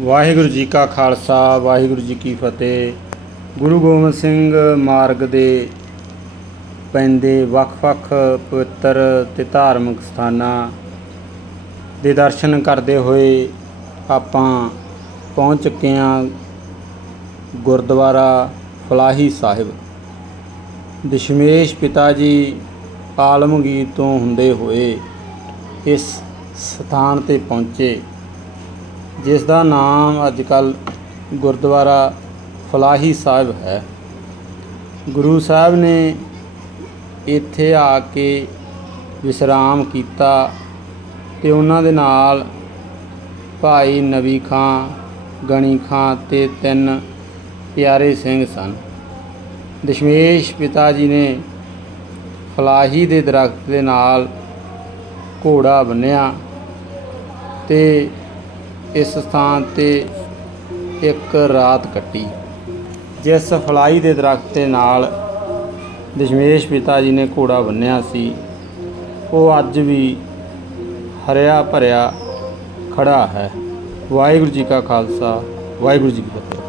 ਵਾਹਿਗੁਰੂ ਜੀ ਕਾ ਖਾਲਸਾ, ਵਾਹਿਗੁਰੂ ਜੀ ਕੀ ਫਤਿਹ। ਗੁਰੂ ਗੋਬਿੰਦ ਸਿੰਘ ਮਾਰਗ ਦੇ ਪੈਂਦੇ ਵੱਖ-ਵੱਖ ਪਵਿੱਤਰ ਤੇ ਧਾਰਮਿਕ ਸਥਾਨਾਂ ਦੇ ਦਰਸ਼ਨ ਕਰਦੇ ਹੋਏ ਆਪਾਂ ਪਹੁੰਚ ਚੁੱਕੇ ਹਾਂ ਗੁਰਦੁਆਰਾ ਫਲਾਹੀ ਸਾਹਿਬ। ਦਸ਼ਮੇਸ਼ ਪਿਤਾ ਜੀ ਆਲਮਗੀਰ ਤੋਂ ਹੁੰਦੇ ਹੋਏ ਇਸ ਸਥਾਨ ਤੇ ਪਹੁੰਚੇ। ਜਿਸ ਦਾ ਨਾਮ ਅੱਜ ਕੱਲ ਗੁਰਦੁਆਰਾ ਫਲਾਹੀ ਸਾਹਿਬ ਹੈ। ਗੁਰੂ ਸਾਹਿਬ ਨੇ ਇੱਥੇ ਆ ਕੇ ਵਿਸਰਾਮ ਕੀਤਾ ਤੇ ਉਹਨਾਂ ਦੇ ਨਾਲ ਭਾਈ ਨਵੀ ਖਾਂ, ਗਣੀ ਖਾਂ ਤੇ ਤਿੰਨ ਪਿਆਰੇ ਸਿੰਘ ਸਨ। ਦਸ਼ਮੇਸ਼ ਪਿਤਾ ਜੀ ਨੇ ਫਲਾਹੀ ਦੇ ਦਰਖਤ ਦੇ ਨਾਲ ਘੋੜਾ ਬੰਨਿਆ ਤੇ ਇਸ ਸਥਾਨ ਤੇ ਇੱਕ ਰਾਤ ਕੱਟੀ, ਜਿਸ ਫਲਾਈ ਦੇ ਦਰਖਤ ਦੇ ਨਾਲ ਦਸ਼ਮੇਸ਼ ਪਿਤਾ ਜੀ ਨੇ ਘੋੜਾ ਬੰਨਿਆ ਸੀ। ਉਹ ਅੱਜ ਵੀ ਹਰਿਆ ਭਰਿਆ ਖੜਾ ਹੈ। ਵਾਹਿਗੁਰੂ ਜੀ ਕਾ ਖਾਲਸਾ, ਵਾਹਿਗੁਰੂ ਜੀ ਕੀ ਫਤਿਹ।